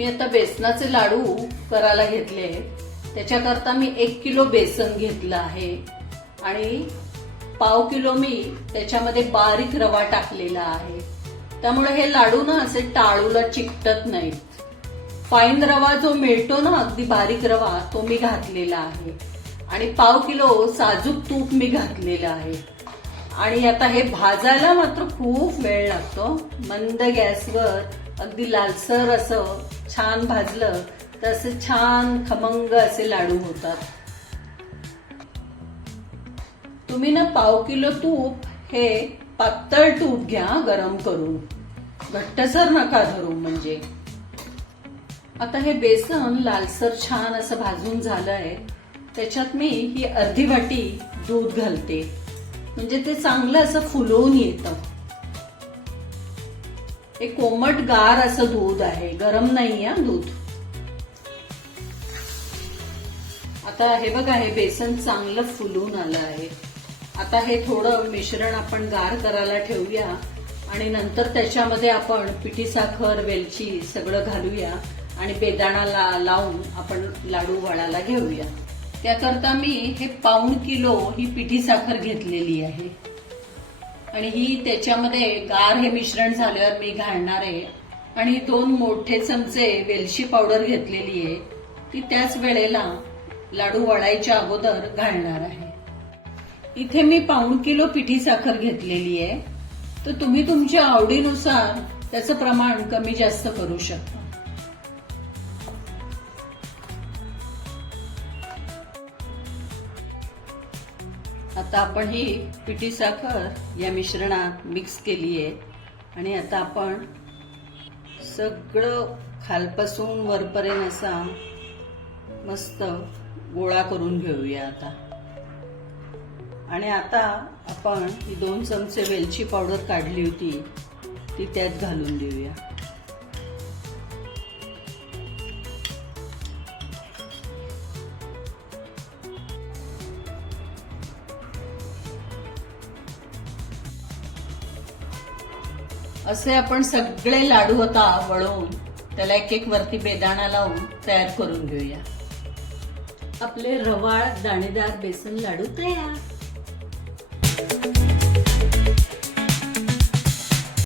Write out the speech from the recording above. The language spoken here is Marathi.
मी आता बेसनाचे लाडू करायला घेतले आहेत. त्याच्याकरता मी 1 किलो बेसन घेतलं आहे आणि पाव किलो मी त्याच्यामध्ये बारीक रवा टाकलेला आहे. त्यामुळे हे लाडू ना असे टाळूला चिकटत नाहीत. फाईन रवा जो मिळतो ना, अगदी बारीक रवा, तो मी घातलेला आहे आणि पाव किलो साजूक तूप मी घातलेलं आहे. आणि आता हे भाजायला मात्र खूप वेळ लागतो. मंद गॅसवर अगदी लालसर असं छान भाजलं तर असे छान खमंग असे लाडू होतात. तुम्ही ना पाव किलो तूप हे पातळ तूप घ्या गरम करून, घट्टसर नका धरू म्हणजे. आता हे बेसन लालसर छान असं भाजून झालंय. त्याच्यात मी ही अर्धी वाटी दूध घालते म्हणजे ते चांगलं असं फुलवून येतं. हे कोमट गार असं दूध आहे, गरम नाही आहे दूध. आता हे बघा, हे बेसन चांगलं फुलून आलं आहे. आता हे थोडं मिश्रण आपण गार करायला ठेवूया आणि नंतर त्याच्यामध्ये आपण पिठी साखर, वेलची सगळं घालूया आणि बेदाणा लावून आपण लाडू वळायला घेऊया. त्याकरता मी हे पाऊण किलो ही पिठी साखर घेतलेली आहे आणि ही त्याच्यामध्ये गार हे मिश्रण झाल्यावर मी घालणार आहे. आणि 2 मोठे चमचे वेलची पावडर घेतलेली आहे, ती त्याच वेळेला लाडू वळायच्या अगोदर घालणार आहे. इथे मी पाऊण किलो पिठी साखर घेतलेली आहे, तर तुम्ही तुमच्या आवडीनुसार त्याचं प्रमाण कमी जास्त करू शकता. आता आपण ही पिठी साखर या मिश्रणात मिक्स केली आहे आणि आता आपण सगळं खालपासून वरपर्यंत असा मस्त गोळा करून घेऊया आता. आणि आता आपण ही 2 चमचे वेलची पावडर काढली होती ती त्यात घालून देऊया. असे आपण सगळे लाडू आता वळवून त्याला एक एक वरती बेदाणा लावून तयार करून घेऊया. आपले रवाळ दाणेदार बेसन लाडू तयार.